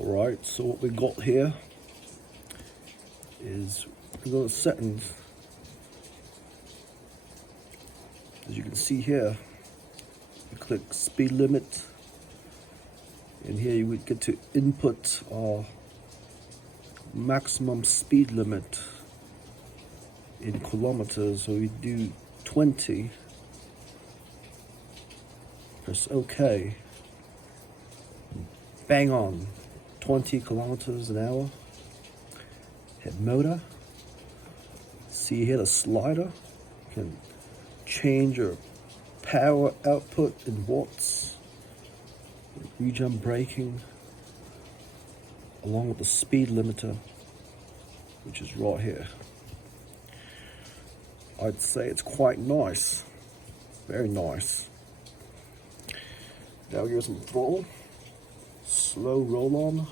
Alright, so what we got here is we've got settings. As you can see here, you click speed limit, and here you would get to input our maximum speed limit in kilometers. So we do 20, press OK, bang on, 20 kilometers an hour. Hit motor. See here the slider, you can change your power output in watts. Regen braking along with the speed limiter, which is right here. I'd say it's quite nice, very nice. Now here's some throttle, slow roll on.